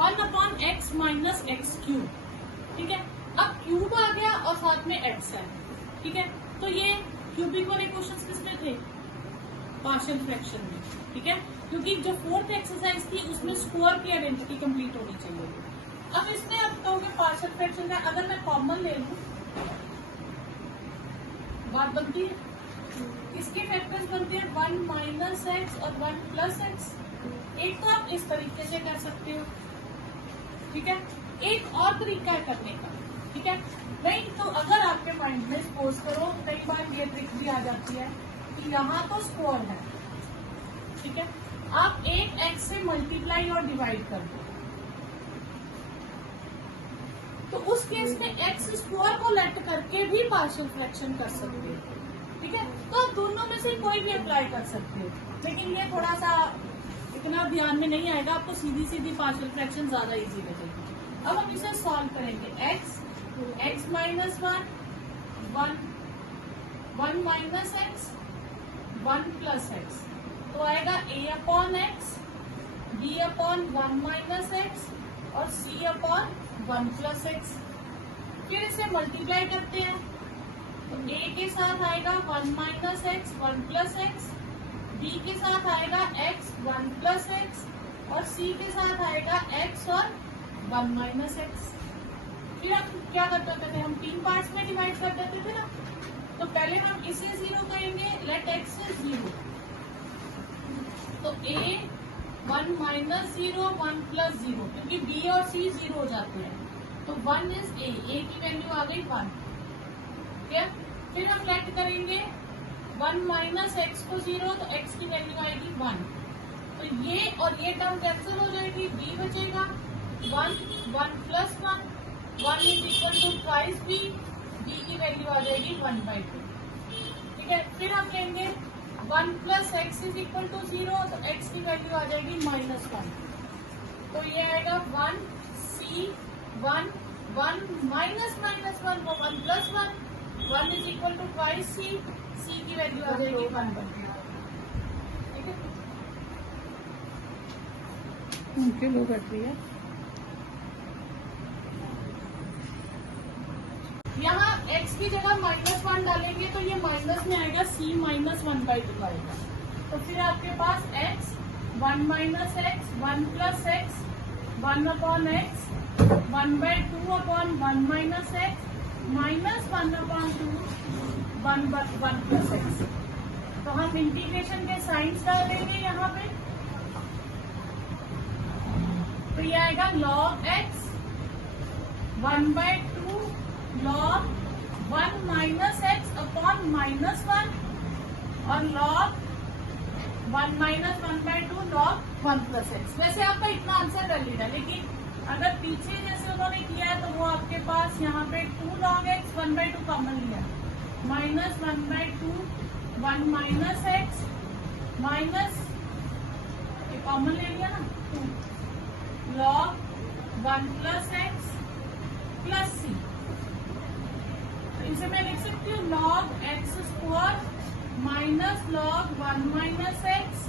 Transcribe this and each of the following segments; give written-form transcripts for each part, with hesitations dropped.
1/x minus x cube, ठीक है। अब क्यूब आ गया और साथ में एक्स है, ठीक है। तो ये क्यूबिक वाले क्वेश्चन किसमें थे? पार्शियल फ्रैक्शन में, ठीक है, क्योंकि जो फोर्थ एक्सरसाइज थी उसमें स्क्वायर की आइडेंटिटी कंप्लीट होनी चाहिए। अब इसमें आप कहोगे पार्शियल फ्रैक्शन का अगर मैं कॉमन ले लूं, बात बनती है, इसके फैक्टर्स बनते हैं 1 माइनस एक्स और 1 प्लस एक्स। एक तो आप इस तरीके से कर सकते हो, ठीक है, एक और तरीका है करने का, ठीक है। नहीं तो अगर आपके माइंड में सपोज करो, कई बार ये ट्रिक भी आ जाती है कि यहाँ तो स्क्वायर है, ठीक है, आप एक एक्स से मल्टीप्लाई और डिवाइड कर दो, तो उस केस में एक्स स्क्वायर को लेट करके भी पार्शियल फ्रैक्शन कर सकते हो, ठीक है। तो आप दोनों में से कोई भी अप्लाई कर सकते हो, लेकिन ये थोड़ा सा इतना ध्यान में नहीं आएगा, आपको सीधी सीधी पार्शियल फ्रैक्शन ज्यादा इजी लगेगी। अब हम इसे सॉल्व करेंगे। X minus 1 minus x 1 plus x, तो आएगा a upon x, b upon 1 minus x और c अपॉन 1 प्लस एक्स। फिर इसे मल्टीप्लाई करते हैं, तो a के साथ आएगा 1 minus x 1 plus x, b के साथ आएगा x 1 प्लस एक्स और c के साथ आएगा x और 1 माइनस एक्स। फिर हम क्या कर देते थे, हम 3 पार्ट्स में डिवाइड कर देते थे ना, तो पहले हम इसे 0 करेंगे, लेट x इज 0, तो a 1 माइनस 0 1 प्लस 0, क्योंकि b और c 0 हो जाते हैं, तो 1 इज a की वैल्यू आ गई 1, ठीक है। फिर हम लेट करेंगे 1 माइनस एक्स को 0, तो x की वैल्यू आएगी 1, तो ये और ये टर्म कैंसिल हो जाएगी, b बचेगा 1 plus 1 is equal to twice b की वैल्यू आ जाएगी 1/2, ठीक है। फिर हम लेंगे 1 plus X is equal to 0, तो x की वैल्यू आ जाएगी -1, तो ये आएगा 1 c 1 माइनस 1 वो 1 plus 1 is equal to twice c की वैल्यू आ जाएगी 1/2, ठीक है। लो कट रही है। यहाँ x की जगह -1 डालेंगे तो ये माइनस में आएगा, c माइनस 1/2 आएगा, तो फिर आपके पास x 1 minus x 1 plus x 1 upon x 1/2 upon 1 minus x minus 1/2 1 plus x. तो हम इंटीग्रेशन के साइंस डालेंगे यहाँ पे, तो ये आएगा log x 1/2 log 1 minus x upon -1 और log 1 minus 1/2 log 1 plus x. वैसे आपका इतना आंसर वैलिड है, लेकिन अगर पीछे जैसे उन्होंने किया है तो वो आपके पास यहाँ पे 2 log x 1/2 कॉमन लिया, -1/2 1 माइनस एक्स माइनस ये कॉमन ले लिया ना 2 log 1 plus x plus c, इसे मैं लिख सकती हूँ log x square minus log 1 minus x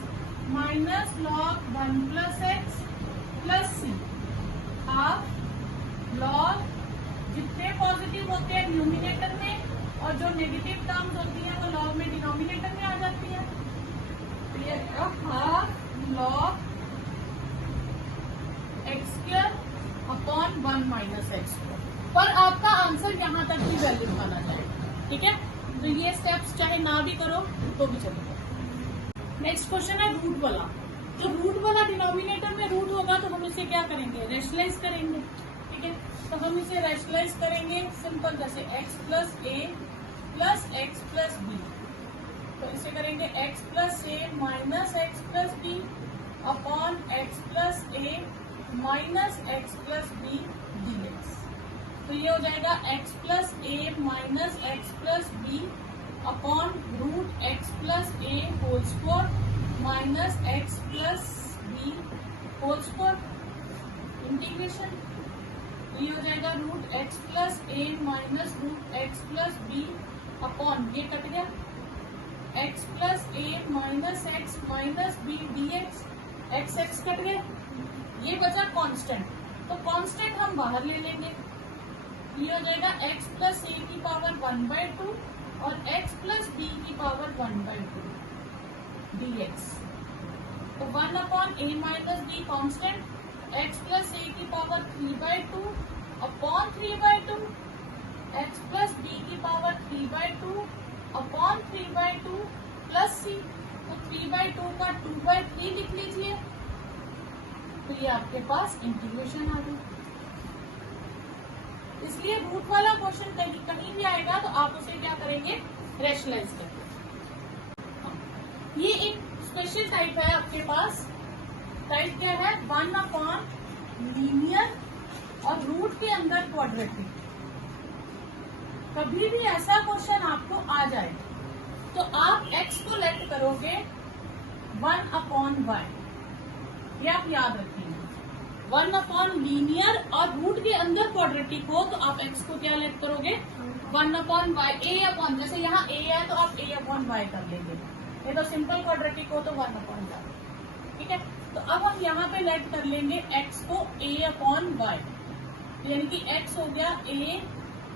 minus log 1 plus x plus c, half log जितने पॉजिटिव होते हैं न्यूमिनेटर में और जो नेगेटिव टर्म्स होती हैं वो log में डिनोमिनेटर में आ जाती है, तो ये half log x square upon 1 minus x square. पर आपका आंसर यहाँ तक भी वैलिड माना जाएगा, ठीक है। तो ये स्टेप्स चाहे ना भी करो तो भी चलेगा। नेक्स्ट क्वेश्चन है रूट वाला। जो रूट वाला डिनोमिनेटर में रूट होगा तो हम इसे क्या करेंगे, रैशनलाइज करेंगे, ठीक है। तो हम इसे रैशनलाइज करेंगे सिंपल, जैसे x plus a plus x plus b, तो इसे करेंगे x plus a minus x plus b upon x plus a minus x plus b dx। तो ये हो जाएगा x plus a minus x plus b upon root x plus a whole square minus x plus b whole square integration, ये हो जाएगा root x plus a minus root x plus b upon ये cut गया x plus a minus x minus b dx, x cut गया, ये बचा constant, तो constant हम बाहर ले लेंगे, ये हो जाएगा x प्लस ए की पावर 1/2 और x प्लस बी की पावर 1/2 dx। तो 1/a minus b constant, x plus a की power 3/2 upon 3/2, x plus b की पावर 3/2 अपॉन 3/2 प्लस सी। तो 3/2 का 2/3 लिख लीजिए, तो ये आपके पास इंटीग्रेशन आ गई। इसलिए रूट वाला क्वेश्चन कहीं भी आएगा तो आप उसे क्या करेंगे, रैशनलाइज करेंगे। ये एक स्पेशल टाइप है आपके पास। टाइप क्या है, 1/लीनियर और रूट के अंदर क्वाड्रेटिक। कभी भी ऐसा क्वेश्चन आपको आ जाए तो आप x को लेट करोगे 1/y, ये आप याद रखिए। 1/लीनियर और रूट के अंदर क्वाड्रेटिक हो तो आप x को क्या लेट करोगे, 1/y। a अपॉन, जैसे यहाँ a है तो आप a/y कर लेंगे, ये तो सिंपल क्वाड्रेटिक हो तो 1/y, ठीक है। तो अब हम यहाँ पे लेट कर लेंगे x को a/y, यानी कि x हो गया a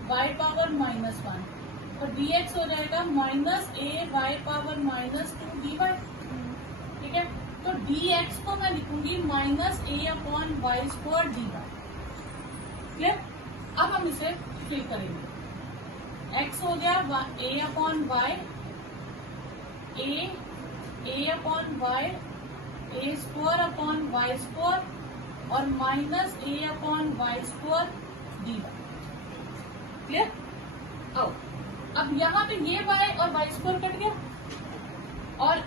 y पावर -1 और dx हो जाएगा minus a y power -2 dy, ठीक है। तो dx को मैं लिखूंगी -a/y² dy, क्लियर। अब हम इसे फिल करेंगे। x हो गया a/y, a/y, a² और -a/y² dy, क्लियर। अब यहाँ पे ये y और y² कट गया और a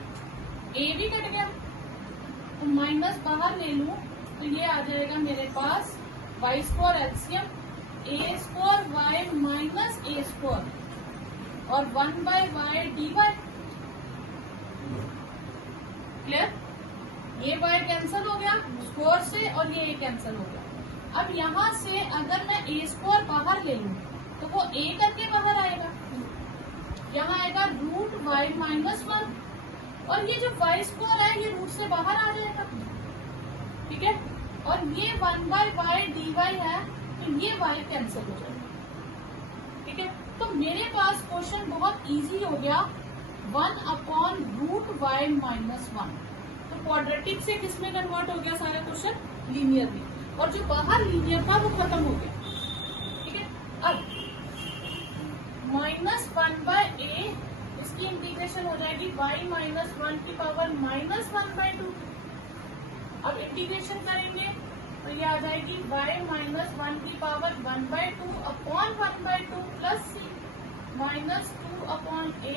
भी कट गया, तो माइनस बाहर ले लूं तो ये आ जाएगा मेरे पास y² LCM a² minus a² और 1/y dy, क्लियर। ये y कैंसिल हो गया स्क्वायर से और ये a कैंसिल हो गया। अब यहाँ से अगर मैं a² बाहर ले लूं तो वो a करके बाहर आएगा, यहाँ आएगा √y-1 और ये जो y² है ये रूट से बाहर आ जाएगा, ठीक है। और ये 1/y dy है तो ये y कैंसिल हो जाएगा, ठीक है। तो मेरे पास क्वेश्चन बहुत इजी हो गया, 1/√y-1। तो क्वाड्रेटिक से किसमें कन्वर्ट हो गया सारा क्वेश्चन, लीनियर में, और जो बाहर लीनियर था वो खत्म हो गया, ठीक है। अब -1/a, इसकी इंटीग्रेशन हो जाएगी y-1 की पावर -1/2। अब इंटीग्रेशन करेंगे तो ये आ जाएगी y-1 की पावर 1/2 अपॉन 1/2 प्लस सी -2/a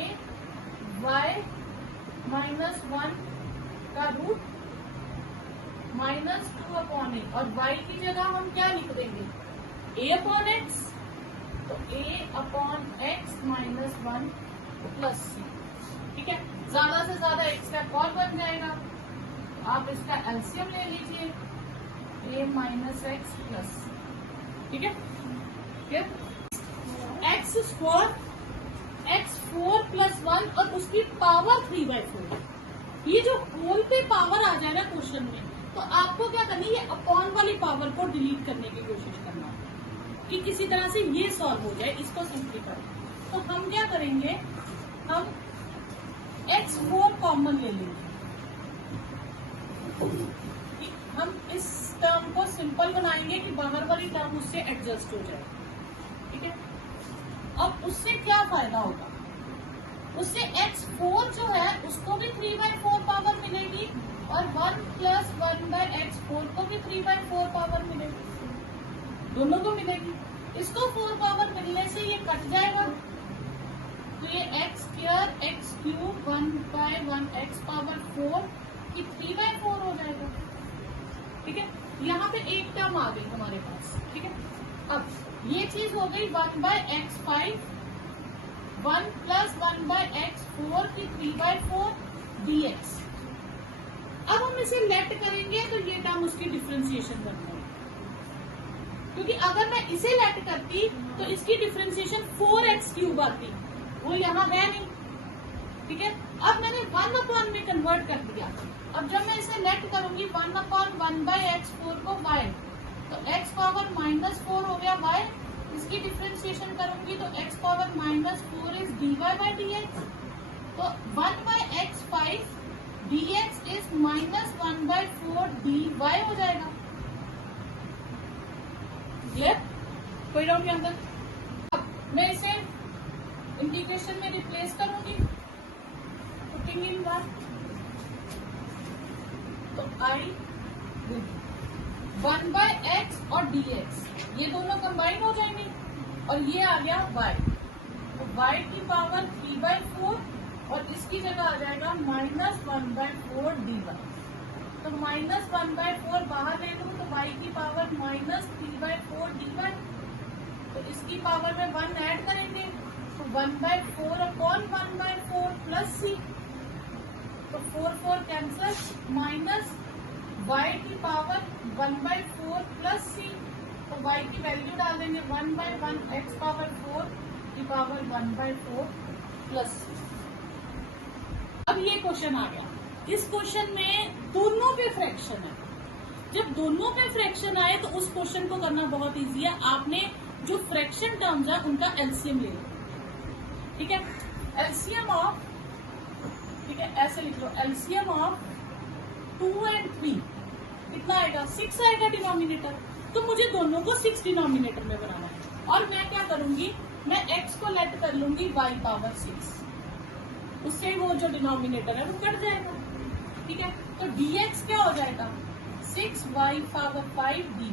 y-1 का रूट -2/a, और y की जगह हम क्या लिख देंगे, a/x, तो a/x -1 प्लस सी, ठीक है। ज्यादा से ज्यादा x का कॉल बन जाएगा, आप इसका एलसीएम ले लीजिए a-x प्लस, ठीक है। x² x4 + 1 और उसकी पावर 3/4, ये जो होल पे पावर आ जाए ना क्वेश्चन में, तो आपको क्या करनी है, अपॉन वाली पावर को डिलीट करने की कोशिश करना कि किसी तरह से ये सॉल्व हो जाए, इसको सिंप्लीफाई। तो हम क्या करेंगे, हम x4 कॉमन ले लेंगे, हम इस टर्म को सिंपल बनाएंगे कि बाहर वाली टर्म उससे एडजस्ट हो जाए, ठीक है। अब उससे क्या फायदा होगा, उससे x4 जो है उसको भी 3/4 पावर मिलेगी और 1 + 1/x4 को भी 3/4 पावर मिलेगी, दोनों को मिलेगी। इसको 4 पावर मिलने से ये कट जाएगा, तो ये x² x³ 1/1x पावर 4 की 3/4 हो जाएगा, ठीक है। यहाँ पे एक टर्म आ गई हमारे पास, ठीक है। अब ये चीज हो गई 1/x5 1 + 1/x4 की 3/4 dx। अब हम इसे लेट करेंगे तो ये टर्म उसकी डिफरेंशिएशन बन जाएगी, क्योंकि अगर मैं इसे लेट करती तो इसकी डिफरेंशिएशन 4x³ आती, वो यहाँ है नहीं, ठीक है। अब मैंने 1/1 में कन्वर्ट कर दिया। अब जब मैं इसे लेट करूंगी 1/1/x4 को y, तो x -4 हो गया y, इसकी डिफ्रेंसिएशन करूंगी तो x power -4 is dy by dx, तो 1/x5 dx इज -1/4 dy हो जाएगा। क्लियर? कोई डाउट के अंदर? अब मैं इसे इंटीग्रेशन में रिप्लेस करूंगी, पुटिंग इन 1, तो i 1/x और dx ये दोनों कंबाइन हो जाएंगे और ये आ गया y, तो y की पावर 3/4 और इसकी जगह आ जाएगा -1/4 dy, तो -1/4 बाहर ले लूं तो y की पावर -3/4 dy, तो इसकी पावर में 1 ऐड करेंगे तो 1/4 अपॉन 1/4 प्लस c, तो 4 कैंसल, माइनस y की पावर 1/4 प्लस c, तो y की वैल्यू डाल देंगे 1/1 x पावर 4 की पावर 1/4 प्लस c। अब ये क्वेश्चन आ गया, इस क्वेश्चन में दोनों पे फ्रैक्शन है। जब दोनों पे फ्रैक्शन आए तो उस क्वेश्चन को करना बहुत इजी है। आपने जो फ्रैक्शन टर्म्स है उनका एलसीएम ले लो, ठीक है। एलसीएम ऑफ, ठीक है, ऐसे लिख लो, एलसीएम ऑफ 2 और 3 कितना आएगा? 6 आएगा डिनोमिनेटर, तो मुझे दोनों को 6 डिनोमिनेटर में बनाना है। और मैं क्या करूंगी, मैं x को लेट कर लूंगी y पावर 6, उससे वो जो डिनोमिनेटर है वो कट जाएगा, ठीक है। तो dx क्या हो जाएगा? 6y पावर 5 dy,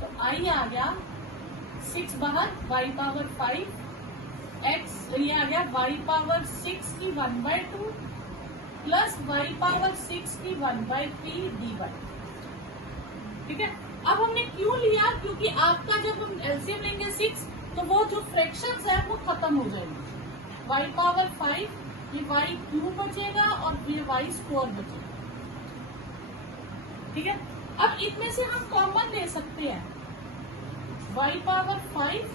तो i आ गया 6 बाहर, y पावर 5 x, ये आ गया y पावर 6 की 1/2 प्लस y पावर 6 की 1/3 dy, ठीक है। अब हमने क्यों लिया? क्योंकि आपका जब हम एलसीएम लेंगे 6 तो वो जो फ्रैक्शंस है वो खत्म हो जाएंगे। y पावर 5 ये y क्यूब बचेगा और ये y स्क्वायर बचेगा, ठीक है। अब इसमें से हम कॉमन ले सकते हैं, y power 5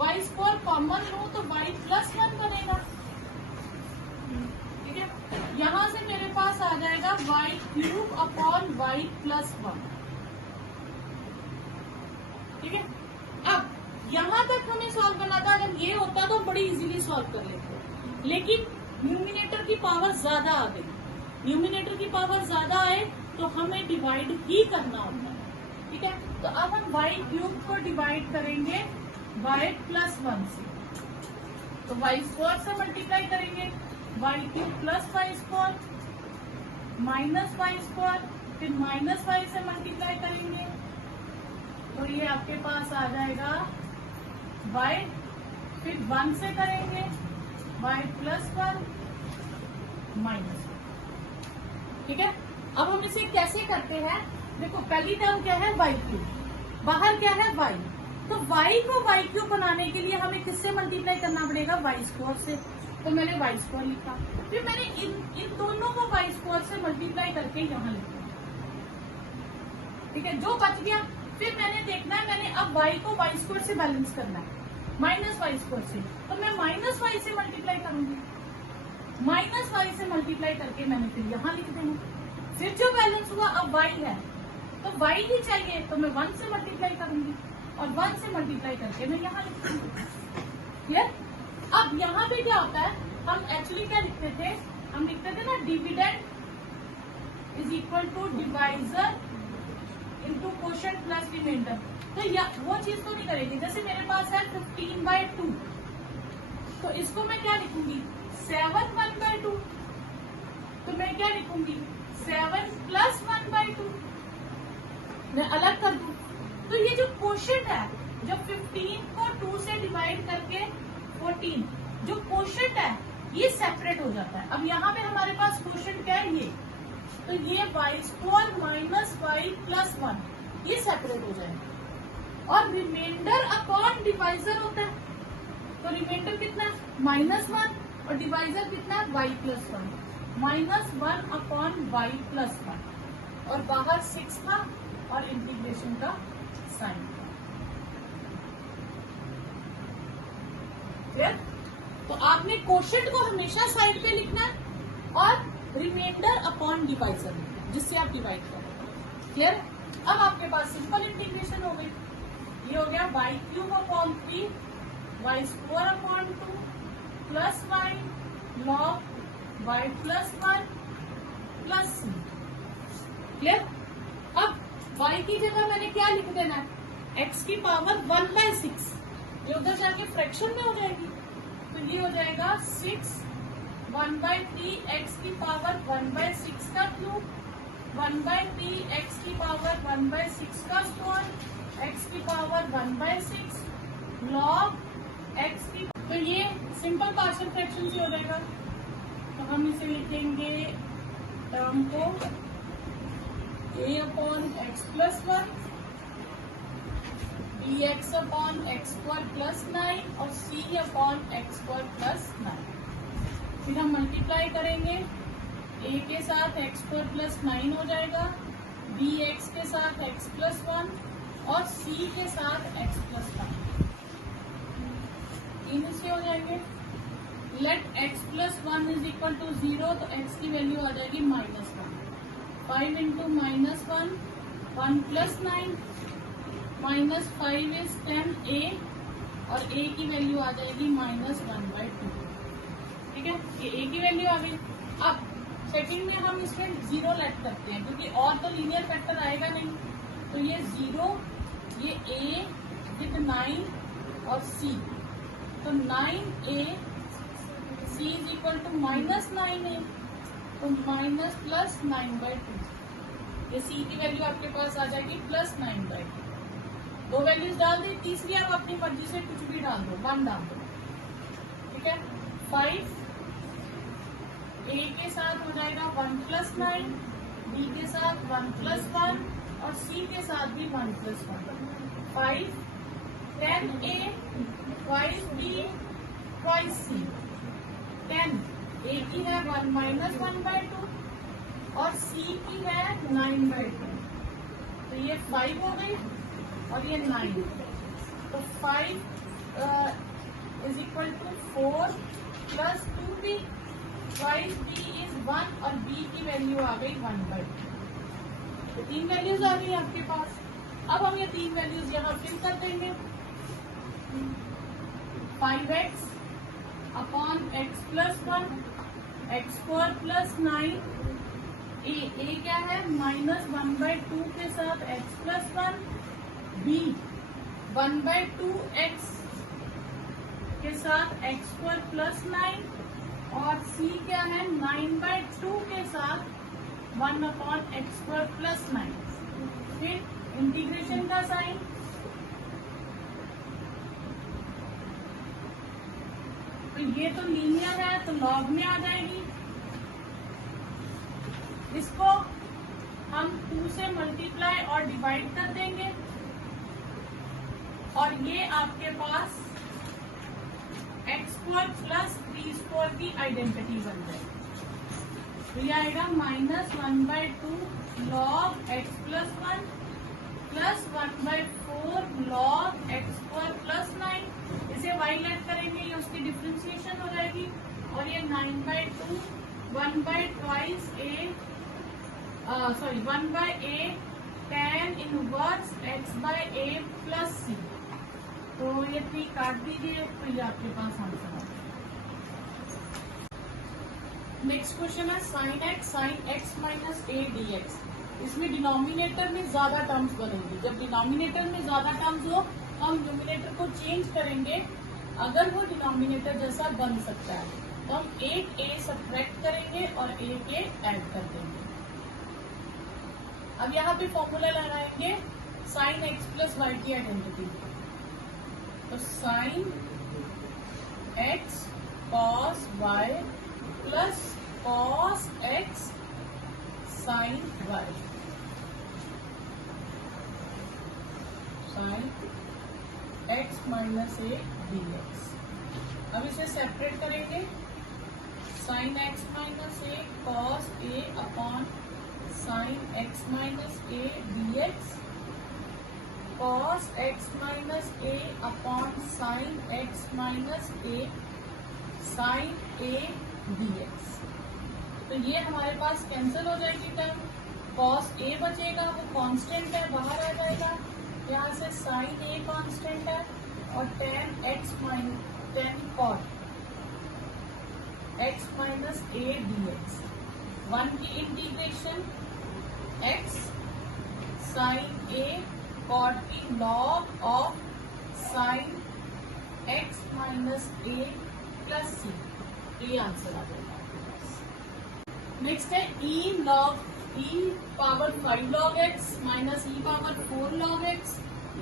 y square common लो तो y प्लस 1 बनेगा, ठीक है। यहां से मेरे पास आ जाएगा y cube upon y plus 1, ठीक है। अब यहां तक हमें सॉल्व करना था, अगर ये होता तो बड़ी इजीली सॉल्व कर लेते, लेकिन न्यूमिनेटर की पावर ज्यादा आ गई। न्यूमिनेटर की पावर ज्यादा आए तो हमें डिवाइड ही करना होता है, ठीक है। तो अब हम y क्यूब को डिवाइड करेंगे y प्लस 1 से, तो y स्क्वायर से मल्टीप्लाई करेंगे, y cube plus y square minus y square, फिर माइनस y से मल्टीप्लाई करेंगे तो ये आपके पास आ जाएगा y, फिर 1 से करेंगे y प्लस 1 माइनस, ठीक है। अब हम इसे कैसे करते हैं? देखो पहली टर्म क्या है? y क्यूब, बाहर क्या है? y, तो y को y क्यूब बनाने के लिए हमें किससे मल्टीप्लाई करना पड़ेगा? y स्क्वायर से, तो मैंने y स्क्वायर लिखा, फिर मैंने इन दोनों को y स्क्वायर से मल्टीप्लाई करके यहाँ लिखा, ठीक है। जो बच गया फिर मैंने देखना है, मैंने अब y को y स्क्वायर से बैलेंस करना है, माइनस y स्क्वायर से, तो मैं माइनस y से मल्टीप्लाई करूंगी, माइनस y से मल्टीप्लाई करके मैंने फिर यहाँ लिख देना, फिर जो बैलेंस हुआ अब y है तो y ही चाहिए तो मैं 1 से मल्टीप्लाई करूंगी और 1 से मल्टीप्लाई करके मैं यहाँ लिख दूंगी, क्लियर। अब यहाँ पे क्या होता है, हम एक्चुअली क्या लिखते थे? हम लिखते थे ना dividend is equal to divisor into quotient plus remainder, तो वो चीज तो नहीं करेगी। जैसे मेरे पास है 15/2, तो इसको मैं क्या लिखूंगी? 7/1/2, तो मैं क्या लिखूंगी? 7 प्लस 1/2, मैं अलग कर दूं तो ये जो क्वोशिएंट है, जब 15 को 2 से डिवाइड करके 14, जो क्वोशिएंट है ये सेपरेट हो जाता है। अब यहाँ पे हमारे पास क्वोशिएंट क्या है? ये, तो ये y square minus y plus 1 ये सेपरेट हो जाएगा और रिमाइंडर अपॉन डिवाइजर होता है, तो रिमाइंडर कितना है? -1 और डिवाइजर कितना है? y plus 1, -1 upon y plus 1 और बाहर 6 था और इंटीग्रेशन का साइन, क्लियर। तो आपने क्वोशिएंट को हमेशा साइड पे लिखना है और रिमाइंडर अपॉन डिवाइजर जिससे आप डिवाइड करें, क्लियर। अब आपके पास सिंपल इंटीग्रेशन हो गई। ये हो गया y cube upon 3 y square upon 2 plus y log y plus 1 plus c. Clear? अब y की जगह मैंने क्या लिख देना है, x की पावर 1/6, ये उधर जाके फ्रैक्शन में हो जाएगी, तो ये हो जाएगा 6 1/3 x की पावर 1/6 का क्यूब 1/3 x की पावर 1/6 का स्क्वायर x की पावर 1/6 log x की। तो ये सिंपल पार्शियल फ्रैक्शन से हो जाएगा। तो हम इसे लिखेंगे टर्म को a upon x plus 1 dx upon x square plus 9 और c upon x square plus 9। फिर हम मल्टीप्लाई करेंगे, a के साथ एक्स स्क्वायर प्लस 9 हो जाएगा, dx के साथ एक्स प्लस 1 और c के साथ एक्स प्लस 1, तीन इसके हो जाएंगे। Let x plus 1 is equal to 0, तो x की वैल्यू आ जाएगी -1। 5 इंटू -1 1 प्लस 9 -5 इज 10a और a की वैल्यू आ जाएगी -1/2। ठीक है, ये a की वैल्यू आ गई। अब सेकंड में हम इसमें 0 लेट करते हैं क्योंकि और तो लीनियर फैक्टर आएगा नहीं, तो ये 0, ये a विद 9 और c, तो 9a c is equal to -9a, तो माइनस प्लस 9/2, ये c की वैल्यू आपके पास आ जाएगी +9/2। दो वैल्यूज डाल दी, तीसरी आप अपनी मर्जी से कुछ भी डाल दो, 1 डाल दो। ठीक है, 5 a के साथ हो जाएगा 1 + 9, b के साथ 1 + 1 और c के साथ भी 1 + 1। 5 10a twice b twice c, 10 a की है 1 - 1/2 और c की है 9/2, तो ये 5 हो गई और ये 9, तो 5 is equal to 4 plus 2b, twice b इज 1 और b की वैल्यू आ गई 1/2। तो तीन वैल्यूज आ गई आपके पास। अब हम ये तीन वैल्यूज यहाँ फिल कर देंगे। 5x upon x plus 1 x square plus 9, ए क्या है -1/2 के साथ x प्लस 1, b 1/2x के साथ एक्स स्क्वायर प्लस 9 और c क्या है 9/2 के साथ 1/x² प्लस 9। फिर इंटीग्रेशन का साइन, तो ये तो लीनियर है तो लॉग में आ जाएगी, इसको हम 2 से मल्टीप्लाई और डिवाइड कर देंगे और ये आपके पास x² प्लस 3² की आइडेंटिटी बन जाएगी। तो ये आएगा -1/2 log x plus 1 plus 1/4 log x² plus 9। इसे y लेट करेंगे, ये उसकी डिफ्रेंसिएशन हो जाएगी और ये 9/2 1/a tan inverse x/a plus c। तो ये 3 काट दीजिए, तो ये आपके पास आंसर आ गया। नेक्स्ट क्वेश्चन है sin x minus a dx। इसमें डिनोमिनेटर में ज्यादा टर्म्स बनेंगी। जब डिनोमिनेटर में ज्यादा टर्म्स हो हम न्यूमिनेटर को चेंज करेंगे, अगर वो डिनोमिनेटर जैसा बन सकता है तो हम 8a सब्ट्रैक्ट करेंगे और a के ऐड कर देंगे। अब यहाँ पे फॉर्मूला लगाएंगे sin x प्लस y की आइडेंटिटी, तो sin x cos y plus cos x sin y, sin x minus a dx। अब इसे सेपरेट करेंगे, sin x minus a cos a upon sin x minus a dx, cos x minus a upon sin x minus a sin a dx। तो ये हमारे पास cancel हो जाएगी term, cos a बचेगा, वो कांस्टेंट है, बाहर आ जाएगा। यहाँ से साइन ए कांस्टेंट है और tan x minus tan cot x minus a dx, 1 की integration x sine a cot की log of sine x minus a plus c, ये आंसर आ जाएगा। नेक्स्ट है e power 5 log x minus e power 4 log x,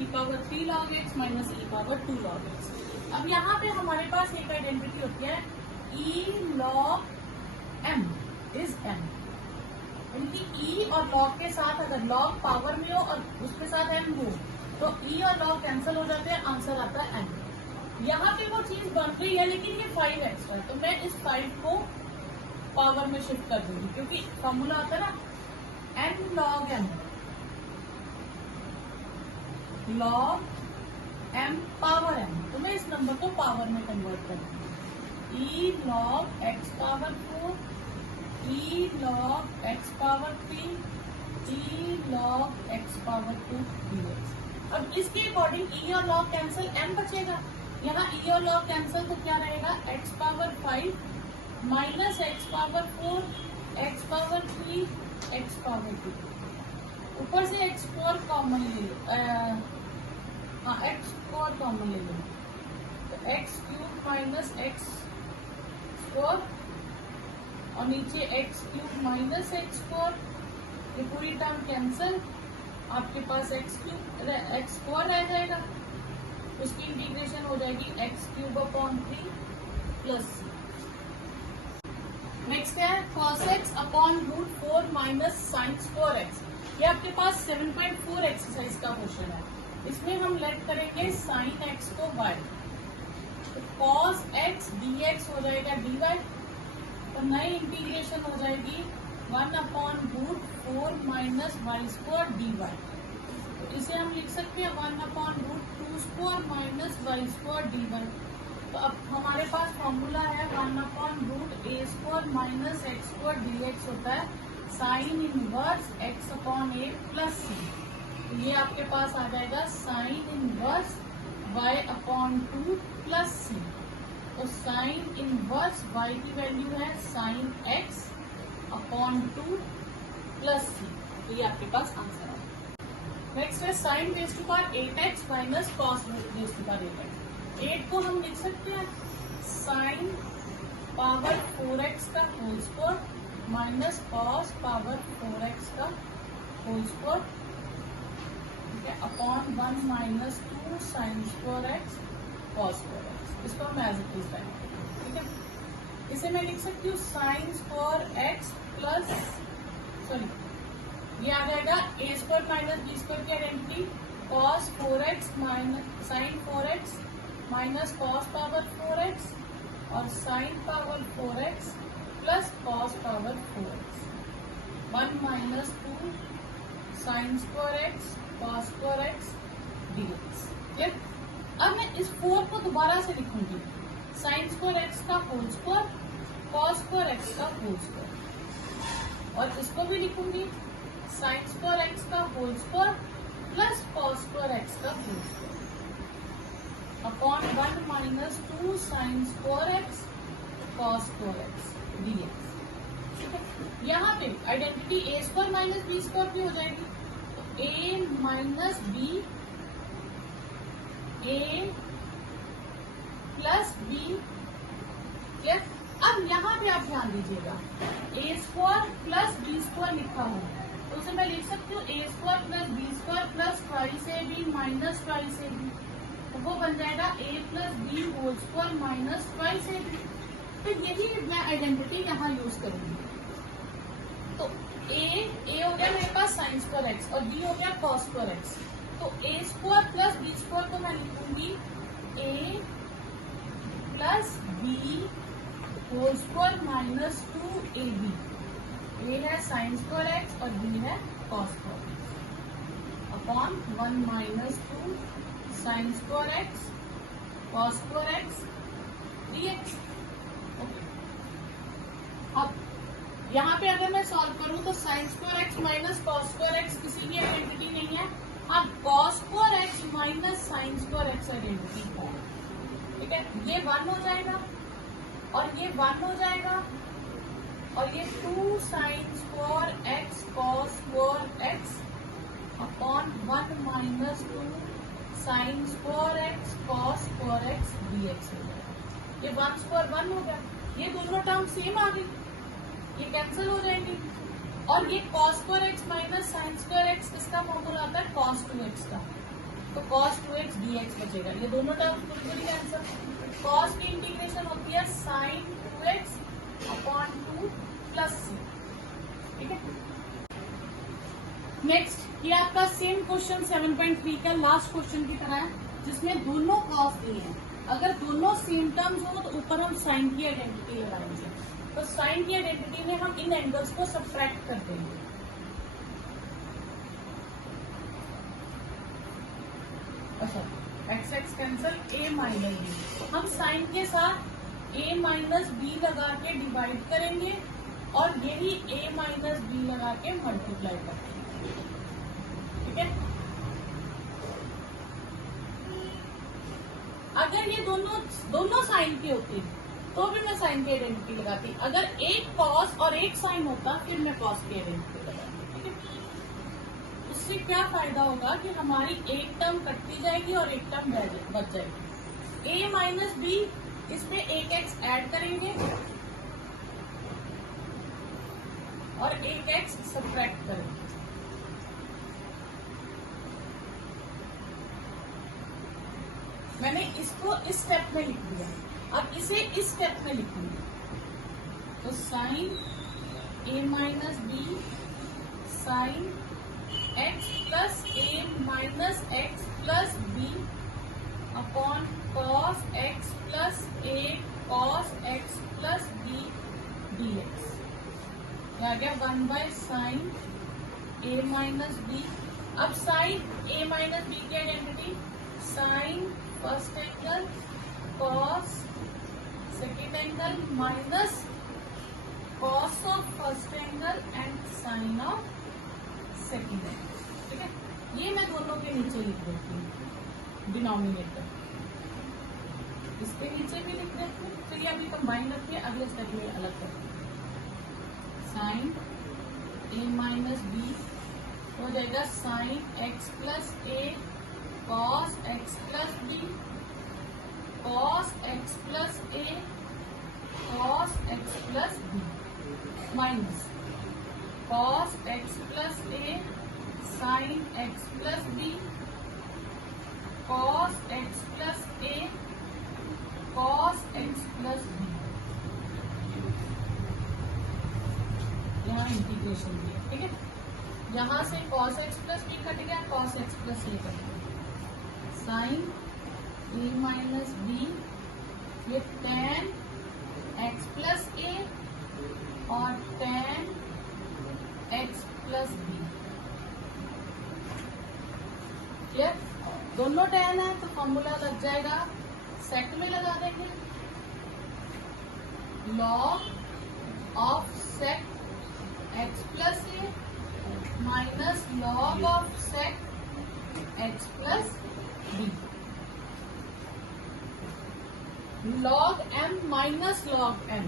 e power 3 log x minus e power 2 log x। अब यहाँ पे हमारे पास एक आइडेंटिटी होती है e log m is m, इनकी e और log के साथ अगर log पावर में हो और उसके साथ m हो तो e और log कैंसिल हो जाते हैं, आंसर आता है m। यहाँ पे वो चीज बन रही है लेकिन ये 5 एक्स्ट्रा है, तो मैं इस 5 को पावर में शिफ्ट कर दूंगी, क्योंकि फॉर्मूला आता है ना n log m log m power m, तो मैं इस नंबर को पावर में कन्वर्ट कर दूंगी। e log x power 4, e log x power 3, e log x power 2 dx। अब इसके अकॉर्डिंग e और log कैंसिल, m बचेगा। यहाँ e और log कैंसिल तो क्या रहेगा, x power 5 minus x power 4, x power 3, x power 2, ऊपर से x4 कॉमन ले लो, x4 कॉमन ले लो, तो x क्यूब माइनस x4 और नीचे x क्यूब माइनस x4, ये पूरी टर्म कैंसिल, आपके पास x4 रह जाएगा, उसकी इंटीग्रेशन हो जाएगी x cube upon 3 plus c. Next है cos x upon root 4 minus sine 4x, ये आपके पास 7.4 एक्सरसाइज का क्वेश्चन है। इसमें हम लेट करेंगे साइन x को y, तो cos x dx हो जाएगा dy, तो नई इंटीग्रेशन हो जाएगी 1 upon root 4 minus y square dy, तो इसे हम लिख सकते हैं 1 upon root 2 square minus y square dy। तो अब हमारे पास फॉर्मूला है 1 upon root a square minus x square dx होता है sine inverse x upon a plus c, तो ये आपके पास आ जाएगा sine inverse y upon 2 plus c, तो साइन इनवर्स y की वैल्यू है sign x upon 2 plus c, तो ये आपके पास आंसर है। नेक्स्ट है sine raise to power 8x minus cos raise to power 8x। 8 को हम लिख सकते हैं साइन पावर 4x का whole square minus cos power 4x का होल स्क्वायर, ठीक है, upon 1 minus 2 sine square x cos square x, इसको हम एज इट इज लेंगे, ठीक है। इसे मैं लिख सकती हूँ साइन स्क्वायर x प्लस ये आ जाएगा a square minus b square की identity cos 4x minus sine 4x minus cos power 4x और sine power 4x plus cos power 4x, 1 minus 2 sine square x cos square x dx। ठीक, अब मैं इस 4 को दोबारा से लिखूंगी साइन स्क्वायर x का whole square cos square x का होल स्क्वायर, और इसको भी लिखूंगी साइन स्क्वायर x का whole square plus cos square x का whole square upon 1 minus 2 sine square x cos square x dx। ठीक है, यहाँ पे identity a square minus b square भी हो जाएगी, तो a minus b a plus b, ठीक। अब यहाँ पे आप ध्यान दीजिएगा a square plus b square लिखा हो, तो उसे मैं लिख सकती हूँ a square plus b square plus twice a b minus twice a b, तो वो बन जाएगा a plus b whole square minus twice a b. तो यही मैं आइडेंटिटी यहाँ यूज करूंगी, तो ए हो गया मेरे पास साइन स्क्वायर एक्स और बी हो गया कॉस स्क्वायर एक्स, तो a square plus b square को मैं लिखूंगी a plus b whole square minus 2ab, a है साइन स्क्वायर एक्स और बी है cos square x upon 1 minus 2 sine square x cos square x dx। Okay, अब यहाँ पे अगर मैं सॉल्व करूँ तो sine square x minus cos square x किसी की आइडेंटिटी नहीं है। हाँ, cos square x minus x identity form. ठीक है, ये 1 हो जाएगा और ये 1 हो जाएगा और ये 2 sine square x cos square x upon 1 minus 2 sine square x cos square x dx हो जाएगा। ये 1 स्क्वायर 1 हो गया, ये दोनों टर्म सेम आ गई, ये कैंसिल हो जाएंगी और ये cos square x minus sign square x इसका फॉर्मूला आता है cos 2x का, तो cos 2x dx बचेगा। ये दोनों टर्म्स बिल्कुल कैंसिल। cos की इंटीग्रेशन होती है sin 2x upon 2 plus c। ठीक है, नेक्स्ट ये आपका सेम क्वेश्चन 7.3 का लास्ट क्वेश्चन की तरह है, जिसमें दोनों cos दिए हैं। अगर दोनों सेम टर्म्स हो तो ऊपर हम साइन की आइडेंटिटी लगाएंगे, तो साइन की आइडेंटिटी में हम इन एंगल्स को सब्ट्रैक्ट कर देंगे। अच्छा, एक्स एक्स कैंसिल, ए माइनस बी, हम साइन के साथ ए माइनस बी लगा के डिवाइड करेंगे और यही ए माइनस बी लगा के मल्टीप्लाई करेंगे। ठीक है, अगर ये दोनों साइन के होते तो भी मैं साइन की आइडेंटिटी लगाती। अगर एक कॉस और एक साइन होता फिर मैं कॉस की आइडेंटिटी लगाती। ठीक है, उससे क्या फायदा होगा कि हमारी एक टर्म कटती जाएगी और एक टर्म बच जाएगी। ए माइनस बी, इसमें एक एक्स ऐड करेंगे और एक एक्स सब्ट्रैक्ट करेंगे। मैंने इसको इस स्टेप में लिख दिया, अब इसे इस स्टेप में लिखूंगी, तो sine a minus b sine x plus a minus x plus b upon cos x plus a cos x plus b d x. आ गया 1 by sine a minus b. अब साइन ए माइनस बी की identity sine first angle cos second angle minus cos of first angle and sine of second angle. ठीक है, ये मैं दोनों के नीचे लिख देती हूँ डिनोमिनेटर, इसके नीचे भी लिख देती हूँ। फिर ये अभी कंबाइन रखिए, अगले स्टेप में अलग करते हैं। साइन ए माइनस बी हो जाएगा sine x plus a cos x plus b cos x plus a cos x plus b minus cos x plus a sine x plus b cos x plus a cos x plus b. यहाँ integration दिया। ठीक है, यहाँ से cos x plus b cut गया, cos x plus a cut गया, sine a minus b, ये tan x plus a और tan x plus B. Clear, दोनों टेन है तो फॉर्मूला लग जाएगा, सेट में लगा देंगे log of set x plus a minus log of set x plus b, log m minus log m,